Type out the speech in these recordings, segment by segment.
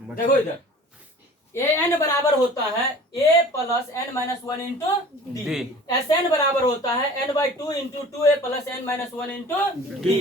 देखो इधर ए एन बराबर होता है A plus N minus one into D. S N बराबर होता है N by two into two A plus N minus one into D.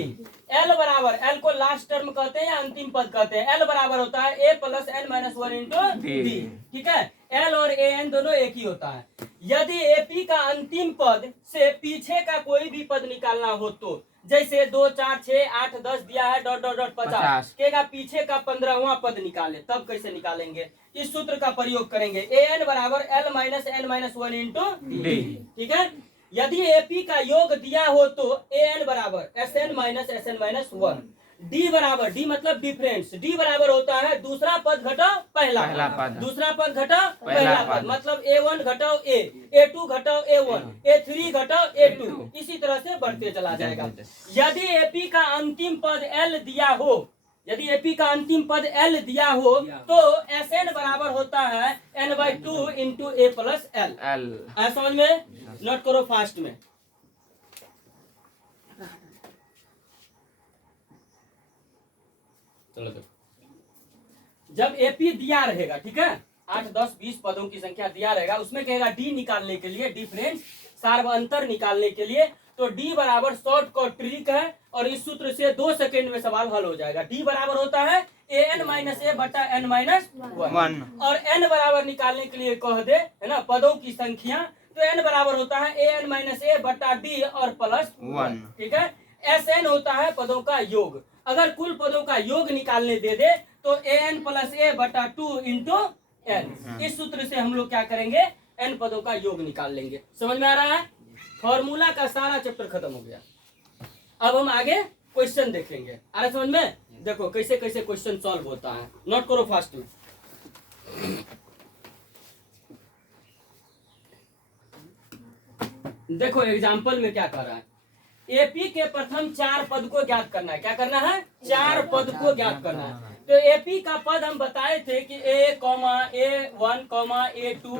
L बराबर, एल को लास्ट टर्म कहते हैं या अंतिम पद कहते हैं, एल बराबर होता है A plus N minus one into D. ठीक है, एल और ए एन दोनों एक ही होता है। यदि एपी का अंतिम पद से पीछे का कोई भी पद निकालना हो तो, जैसे 2 4 6 8 10 दिया है डॉट डॉट डॉट 50 के का पीछे का 15वां पद निकाले, तब कैसे निकालेंगे? इस सूत्र का प्रयोग करेंगे, ए एन बराबर L minus N minus one into D. ठीक है, यदि एपी का योग दिया हो तो ए एन बराबर S N minus one, D बराबर, डी मतलब डिफरेंस, डी बराबर होता है दूसरा पद घटाओ पहला पद, दूसरा पद घटाओ पहला पद, मतलब A1 घटाओ A, A2 घटाओ A1, A3 घटाओ A2, इसी तरह से बढ़ते चला जाएगा। यदि एपी का अंतिम पद L दिया हो, यदि एपी का अंतिम पद L दिया हो तो SN बराबर होता है N/2 into A plus L। समझ में? नोट करो फास्ट में। चलो जब एपी दिया रहेगा, ठीक है, 8 10 20 पदों की संख्या दिया रहेगा, उसमें कहेगा डी निकालने के लिए, डिफरेंस सार्वअंतर निकालने के लिए, तो डी बराबर शॉर्ट कट ट्रिक है और इस सूत्र से 2 सेकंड में सवाल हल हो जाएगा। डी बराबर होता है ए एन माइनस ए बटा एन माइनस वन, और एन बराबर निकालने के लिए कह दे, है ना, पदों की संख्या, तो एन बराबर होता है ए एन माइनस ए बटा डी और प्लस वन। ठीक है, एस एन होता है पदों का योग, अगर कुल पदों का योग निकालने दे दे तो ए एन प्लस ए बटा 2 इंटू एन। इस सूत्र से हम लोग क्या करेंगे? एन पदों का योग निकाल लेंगे। समझ में आ रहा है? फॉर्मूला का सारा चैप्टर खत्म हो गया। अब हम आगे क्वेश्चन देखेंगे। आ रहा समझ में? देखो कैसे कैसे क्वेश्चन सॉल्व होता है, नोट करो फास्ट में। देखो एग्जाम्पल में क्या कर रहा है, एपी के प्रथम 4 पद को ज्ञात करना है। क्या करना है? 4 पद को ज्ञात करना है। तो एपी का पद हम बताए थे कि A, A1, A2,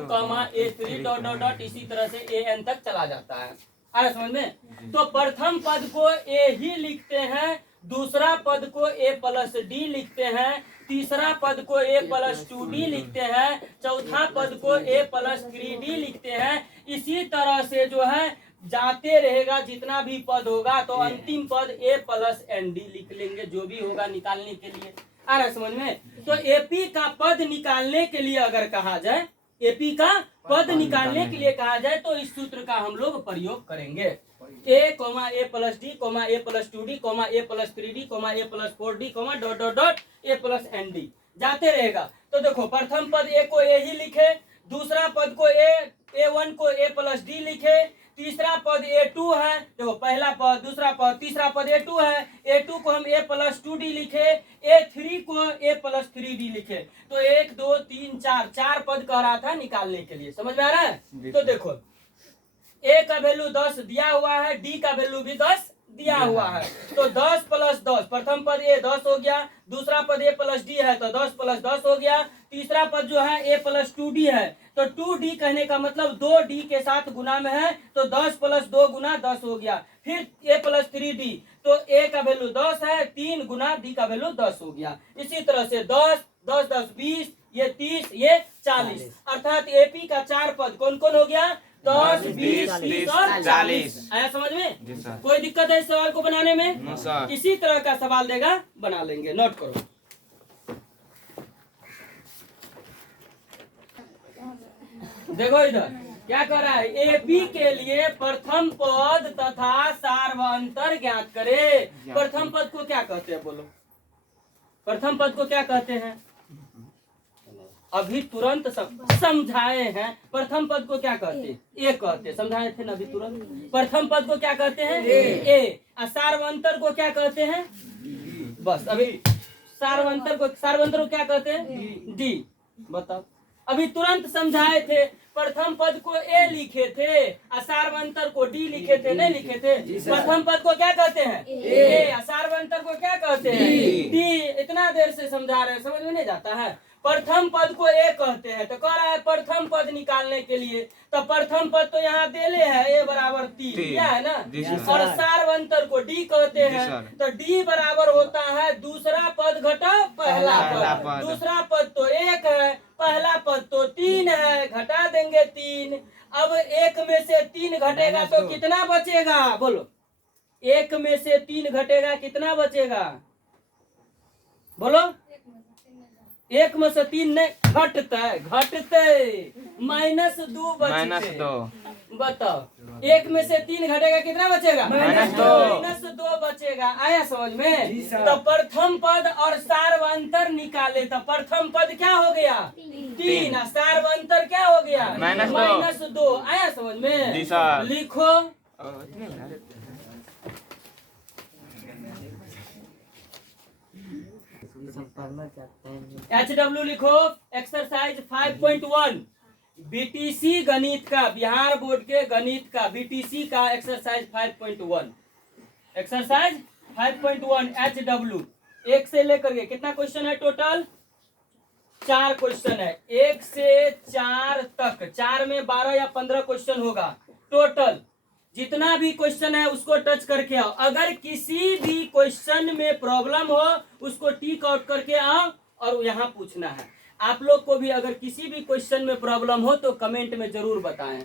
A3 dot dot dot इसी तरह से AN तक चला जाता है। आ रहा समझ में? तो प्रथम पद को A ही लिखते हैं, दूसरा पद को A प्लस डी लिखते हैं, तीसरा पद को A प्लस 2D लिखते हैं, चौथा पद को A प्लस 3D लिखते हैं। इसी तरह से जो है जाते रहेगा, जितना भी पद होगा तो अंतिम पद A प्लस ND लिख लेंगे, जो भी होगा निकालने के लिए। आ रहा समझ में? तो एपी का पद निकालने के लिए अगर कहा जाए, एपी का पद निकालने के लिए कहा जाए तो इस सूत्र का हम लोग प्रयोग करेंगे, A plus D, A plus 2D, A plus 3D, A plus 4D, dot dot dot A plus ND जाते रहेगा। तो देखो प्रथम पद A को A ही लिखे, दूसरा पद को A1 को A प्लस डी लिखे, तीसरा पद A2 है, देखो पहला पद, दूसरा पद, तीसरा पद A2 है, A2 को हम A प्लस 2D लिखे, A3 को A प्लस 3D लिखे। तो 1 2 3 4 पद कह रहा था निकालने के लिए। समझ में आ रहा है? तो देखो A का वैल्यू 10 दिया हुआ है, D का वैल्यू भी 10 दिया हुआ है, तो 10 प्लस 10, प्रथम पद A 10 हो गया, दूसरा पद A प्लस डी है तो 10 प्लस 10 हो गया, तीसरा पद जो है A प्लस 2D है, तो 2D कहने का मतलब 2D के साथ गुना में है, तो 10 प्लस 2 गुना 10 हो गया। फिर A प्लस 3D, तो A का वैल्यू 10 है, 3 गुना D का वैल्यू 10 हो गया। इसी तरह से 10 10 10 20, ये 30, ये 40, अर्थात एपी का 4 पद कौन कौन हो गया? 10 20 30 और 40। आया समझ में? कोई दिक्कत है इस सवाल को बनाने में? इसी तरह का सवाल देगा, बना लेंगे। नोट करो, देखो इधर क्या कर रहा है, एपी के लिए प्रथम पद तथा सार्वअंतर ज्ञात करे। प्रथम पद को क्या कहते हैं? बोलो, प्रथम पद को क्या कहते हैं? अभी तुरंत समझाए हैं। प्रथम पद को क्या कहते हैं? ए कहते हैं, समझाए थे ना अभी तुरंत। प्रथम पद को क्या कहते हैं? ए। सार्वअंतर को क्या कहते हैं? बस अभी सार्वअंतर को क्या कहते हैं? डी। बताओ, अभी तुरंत समझाए थे। प्रथम पद को ए लिखे थे, सार्वअंतर को डी लिखे थे, नहीं लिखे थे? प्रथम पद को क्या कहते हैं? ए। सार्वअंतर को क्या कहते हैं? डी। इतना देर से समझा रहे हैं, समझ में नहीं जाता है? प्रथम पद को ए कहते हैं, तो कह रहा है प्रथम पद निकालने के लिए, तो प्रथम पद तो यहाँ देले है ए बराबर 3, क्या है ना, और सार्वंतर को डी कहते हैं, तो डी बराबर होता है दूसरा पद घटा पहला पद। दूसरा पद तो 1 है, पहला पद तो 3 है, घटा देंगे 3। अब 1 में से 3 घटेगा तो कितना बचेगा, बोलो। 1 में से 3 घटेगा कितना बचेगा, बोलो। 1 में से 3 नहीं घटते, -2 बचते। बताओ 1 में से 3 घटेगा कितना बचेगा, -2 बचेगा। आया समझ में। तो प्रथम पद और सार्वंतर निकाले, तो प्रथम पद क्या हो गया 3, सार्वंतर क्या हो गया -2। आया समझ में। लिखो HW लिखो। एक्सरसाइज 5.1 बीटीसी गणित का, बिहार बोर्ड के गणित का बीटीसी का एक्सरसाइज 5.1। एक्सरसाइज 5.1 HW 1 से लेकर के कितना क्वेश्चन है टोटल, 4 क्वेश्चन है, 1 से 4 तक। 4 में 12 या 15 क्वेश्चन होगा टोटल। जितना भी क्वेश्चन है उसको टच करके आओ। अगर किसी भी क्वेश्चन में प्रॉब्लम हो उसको टिक आउट करके आओ और यहाँ पूछना है। आप लोग को भी अगर किसी भी क्वेश्चन में प्रॉब्लम हो तो कमेंट में जरूर बताएं।